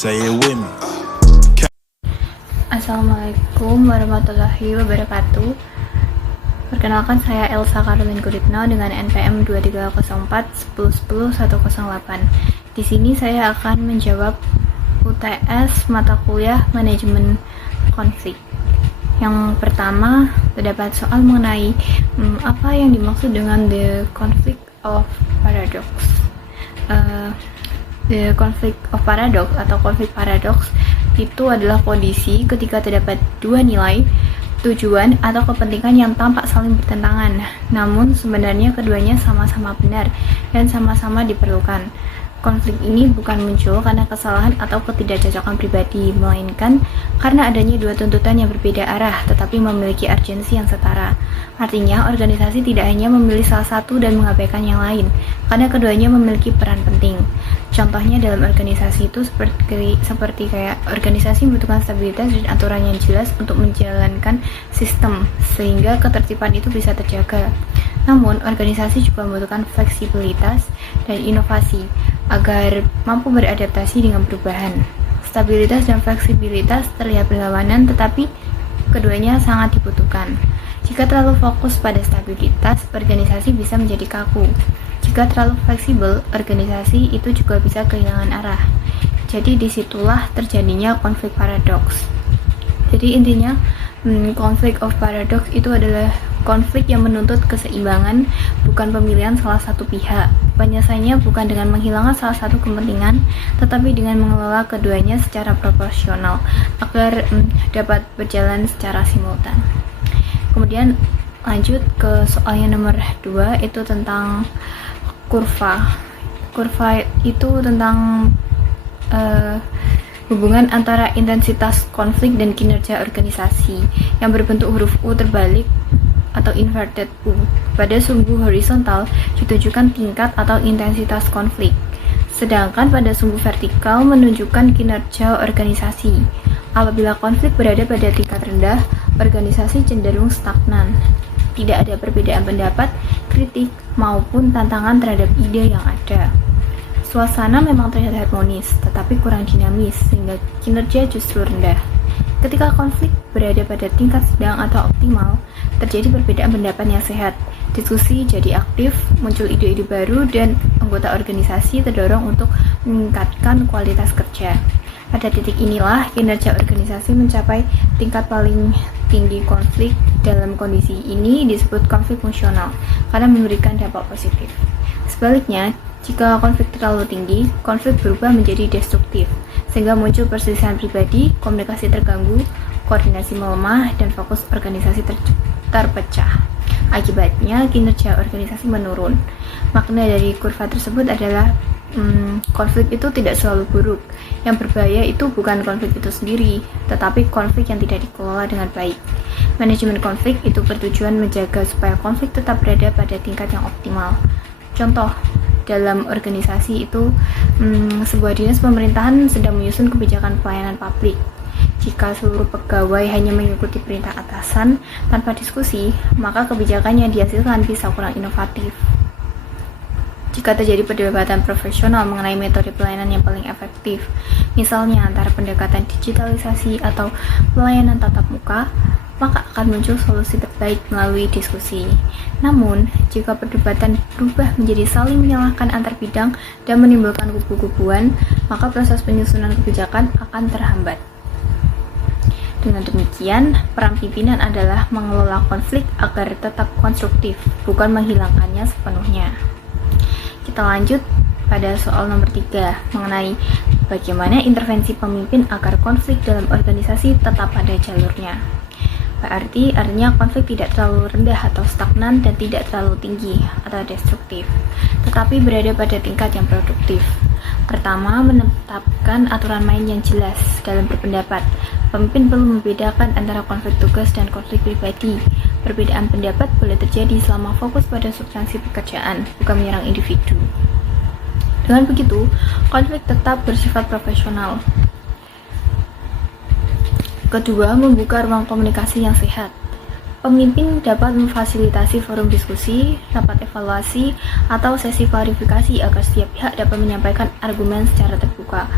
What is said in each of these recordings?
Say it with me. Assalamualaikum warahmatullahi wabarakatuh. Perkenalkan, saya Elsa Caroline Guritno dengan NPM 2304-1010-108. Di sini saya akan menjawab UTS mata kuliah manajemen konflik. Yang pertama, terdapat soal mengenai apa yang dimaksud dengan the conflict of paradox. The conflict of paradox atau konflik paradoks itu adalah kondisi ketika terdapat dua nilai, tujuan, atau kepentingan yang tampak saling bertentangan, namun sebenarnya keduanya sama-sama benar dan sama-sama diperlukan. Konflik ini bukan muncul karena kesalahan atau ketidakcocokan pribadi, melainkan karena adanya dua tuntutan yang berbeda arah tetapi memiliki urgensi yang setara. Artinya, organisasi tidak hanya memilih salah satu dan mengabaikan yang lain, karena keduanya memiliki peran penting. Contohnya dalam organisasi itu seperti kayak organisasi membutuhkan stabilitas dan aturan yang jelas untuk menjalankan sistem sehingga ketertiban itu bisa terjaga. Namun, organisasi juga membutuhkan fleksibilitas dan inovasi agar mampu beradaptasi dengan perubahan. Stabilitas dan fleksibilitas terlihat berlawanan, tetapi keduanya sangat dibutuhkan. Jika terlalu fokus pada stabilitas, organisasi bisa menjadi kaku. Jika terlalu fleksibel, organisasi itu juga bisa kehilangan arah. Jadi disitulah terjadinya konflik paradoks. Jadi intinya, konflik of paradox itu adalah konflik yang menuntut keseimbangan, bukan pemilihan salah satu pihak. Penyelesaiannya bukan dengan menghilangkan salah satu kepentingan, tetapi dengan mengelola keduanya secara proporsional agar dapat berjalan secara simultan. Kemudian lanjut ke soal yang nomor 2, itu tentang kurva. Kurva itu tentang hubungan antara intensitas konflik dan kinerja organisasi yang berbentuk huruf U terbalik atau inverted U. Pada sumbu horizontal ditunjukkan tingkat atau intensitas konflik, sedangkan pada sumbu vertikal menunjukkan kinerja organisasi. Apabila konflik berada pada tingkat rendah, organisasi cenderung stagnan. Tidak ada perbedaan pendapat, kritik, maupun tantangan terhadap ide yang ada. Suasana memang terlihat harmonis, tetapi kurang dinamis, sehingga kinerja justru rendah. Ketika konflik berada pada tingkat sedang atau optimal, terjadi perbedaan pendapat yang sehat, diskusi jadi aktif, muncul ide-ide baru, dan anggota organisasi terdorong untuk meningkatkan kualitas kerja. Pada titik inilah kinerja organisasi mencapai tingkat paling tinggi. Konflik dalam kondisi ini disebut konflik fungsional karena memberikan dampak positif. Sebaliknya, jika konflik terlalu tinggi, konflik berubah menjadi destruktif, sehingga muncul perselisihan pribadi, komunikasi terganggu, koordinasi melemah, dan fokus organisasi terpecah. Akibatnya, kinerja organisasi menurun. Makna dari kurva tersebut adalah konflik itu tidak selalu buruk. Yang berbahaya itu bukan konflik itu sendiri, tetapi konflik yang tidak dikelola dengan baik. Manajemen konflik itu bertujuan menjaga supaya konflik tetap berada pada tingkat yang optimal. Contoh, dalam organisasi itu, sebuah dinas pemerintahan sedang menyusun kebijakan pelayanan publik. Jika seluruh pegawai hanya mengikuti perintah atasan tanpa diskusi, maka kebijakan yang dihasilkan bisa kurang inovatif. Jika terjadi perdebatan profesional mengenai metode pelayanan yang paling efektif, misalnya antara pendekatan digitalisasi atau pelayanan tatap muka, maka akan muncul solusi terbaik melalui diskusi. Namun, jika perdebatan berubah menjadi saling menyalahkan antar bidang dan menimbulkan kubu-kubuan, maka proses penyusunan kebijakan akan terhambat. Dengan demikian, peran pimpinan adalah mengelola konflik agar tetap konstruktif, bukan menghilangkannya sepenuhnya. Kita lanjut pada soal nomor 3 mengenai bagaimana intervensi pemimpin agar konflik dalam organisasi tetap pada jalurnya. Artinya konflik tidak terlalu rendah atau stagnan dan tidak terlalu tinggi atau destruktif, tetapi berada pada tingkat yang produktif. Pertama, menetapkan aturan main yang jelas dalam berpendapat. Pemimpin perlu membedakan antara konflik tugas dan konflik pribadi. Perbedaan pendapat boleh terjadi selama fokus pada substansi pekerjaan, bukan menyerang individu. Dengan begitu, konflik tetap bersifat profesional. Kedua, membuka ruang komunikasi yang sehat. Pemimpin dapat memfasilitasi forum diskusi, rapat evaluasi, atau sesi klarifikasi agar setiap pihak dapat menyampaikan argumen secara terbuka.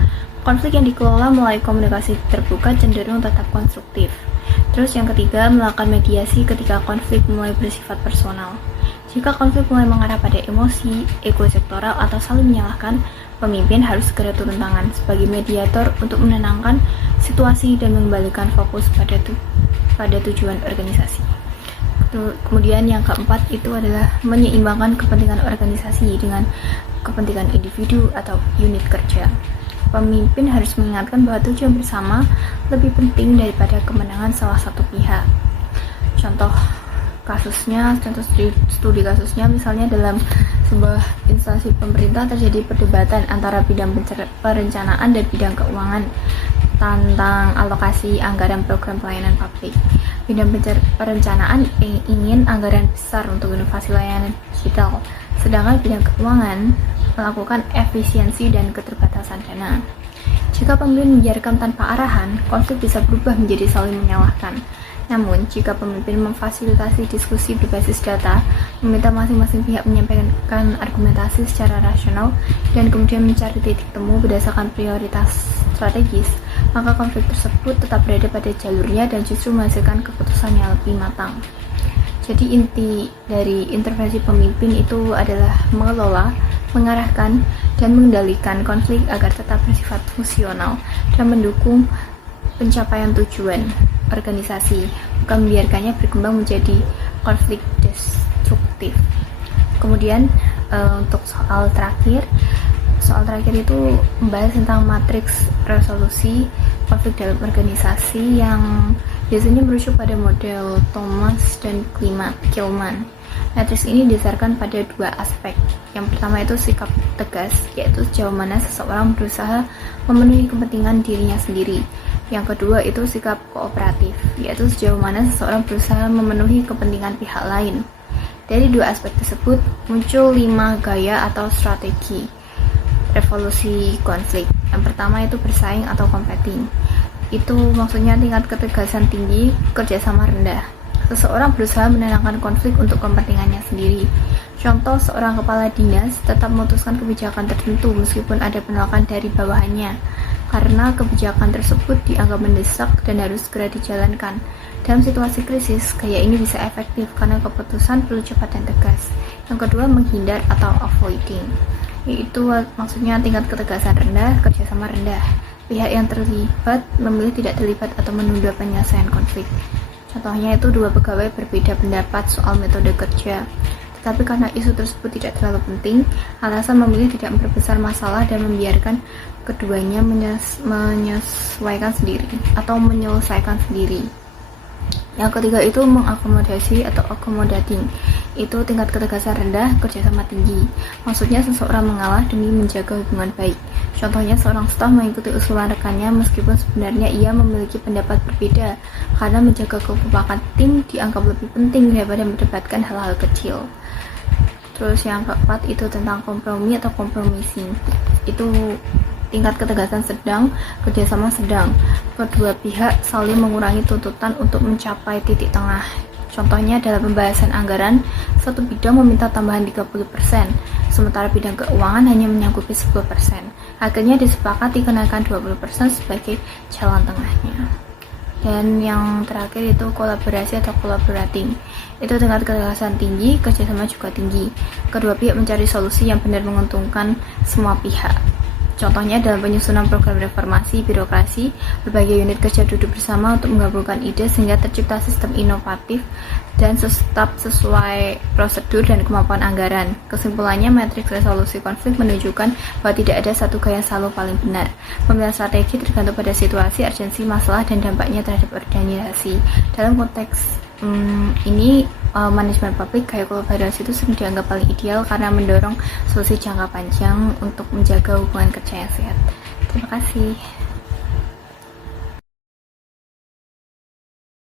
Konflik yang dikelola melalui komunikasi terbuka cenderung tetap konstruktif. Terus yang ketiga, melakukan mediasi ketika konflik mulai bersifat personal. Jika konflik mulai mengarah pada emosi, ego sektoral, atau saling menyalahkan, pemimpin harus segera turun tangan sebagai mediator untuk menenangkan situasi dan mengembalikan fokus pada tujuan organisasi. Kemudian yang keempat itu adalah menyeimbangkan kepentingan organisasi dengan kepentingan individu atau unit kerja. Pemimpin harus mengingatkan bahwa tujuan bersama lebih penting daripada kemenangan salah satu pihak. Contoh studi kasusnya, misalnya dalam sebuah instansi pemerintah terjadi perdebatan antara bidang perencanaan dan bidang keuangan tentang alokasi anggaran program pelayanan publik. Bidang perencanaan ingin anggaran besar untuk inovasi layanan digital, sedangkan bidang keuangan melakukan efisiensi dan keterbatasan dana. Jika pemimpin membiarkan tanpa arahan, konflik bisa berubah menjadi saling menyalahkan. Namun, jika pemimpin memfasilitasi diskusi berbasis data, meminta masing-masing pihak menyampaikan argumentasi secara rasional, dan kemudian mencari titik temu berdasarkan prioritas strategis, maka konflik tersebut tetap berada pada jalurnya dan justru menghasilkan keputusan yang lebih matang. Jadi inti dari intervensi pemimpin itu adalah mengelola, mengarahkan, dan mengendalikan konflik agar tetap bersifat fungsional dan mendukung pencapaian tujuan organisasi, bukan membiarkannya berkembang menjadi konflik destruktif. Kemudian untuk soal terakhir itu membahas tentang matriks resolusi konflik dalam organisasi yang biasanya merujuk pada model Thomas dan Kilman. Matriks ini didasarkan pada dua aspek. Yang pertama itu sikap tegas, yaitu sejauh mana seseorang berusaha memenuhi kepentingan dirinya sendiri. Yang kedua itu sikap kooperatif, yaitu sejauh mana seseorang berusaha memenuhi kepentingan pihak lain. Dari dua aspek tersebut muncul 5 gaya atau strategi revolusi konflik. Yang pertama itu bersaing atau competing. Itu maksudnya tingkat ketegasan tinggi, kerjasama rendah. Seseorang berusaha menenangkan konflik untuk kepentingannya sendiri. Contoh, seorang kepala dinas tetap memutuskan kebijakan tertentu meskipun ada penolakan dari bawahannya, karena kebijakan tersebut dianggap mendesak dan harus segera dijalankan. Dalam situasi krisis, gaya ini bisa efektif karena keputusan perlu cepat dan tegas. Yang kedua, menghindar atau avoiding, yaitu maksudnya tingkat ketegasan rendah, kerjasama rendah. Pihak yang terlibat memilih tidak terlibat atau menunda penyelesaian konflik. Contohnya itu dua pegawai berbeda pendapat soal metode kerja, tetapi karena isu tersebut tidak terlalu penting, atasan memilih tidak memperbesar masalah dan membiarkan keduanya menyesuaikan sendiri atau menyelesaikan sendiri. Yang ketiga itu mengakomodasi atau accommodating. Itu tingkat ketegasan rendah, kerjasama tinggi. Maksudnya seseorang mengalah demi menjaga hubungan baik. Contohnya seorang staf mengikuti usulan rekannya meskipun sebenarnya ia memiliki pendapat berbeda, karena menjaga kekompakan tim dianggap lebih penting daripada mendebatkan hal-hal kecil. Terus yang keempat itu tentang kompromi atau compromising. Itu tingkat ketegasan sedang, kerjasama sedang. Kedua pihak saling mengurangi tuntutan untuk mencapai titik tengah. Contohnya dalam pembahasan anggaran, satu bidang meminta tambahan 30%, sementara bidang keuangan hanya menyanggupi 10%. Akhirnya disepakati kenaikan 20% sebagai jalan tengahnya. Dan yang terakhir itu kolaborasi atau collaborating. Itu tingkat ketegasan tinggi, kerjasama juga tinggi. Kedua pihak mencari solusi yang benar menguntungkan semua pihak. Contohnya dalam penyusunan program reformasi birokrasi, berbagai unit kerja duduk bersama untuk menggabungkan ide sehingga tercipta sistem inovatif dan tetap sesuai prosedur dan kemampuan anggaran. Kesimpulannya, matriks resolusi konflik menunjukkan bahwa tidak ada satu gaya yang selalu paling benar. Pemilihan strategi tergantung pada situasi, urgensi masalah, dan dampaknya terhadap organisasi. Dalam konteks ini, manajemen publik gaya kolaborasi itu sering dianggap paling ideal karena mendorong solusi jangka panjang untuk menjaga hubungan kerja yang sehat. Terima kasih.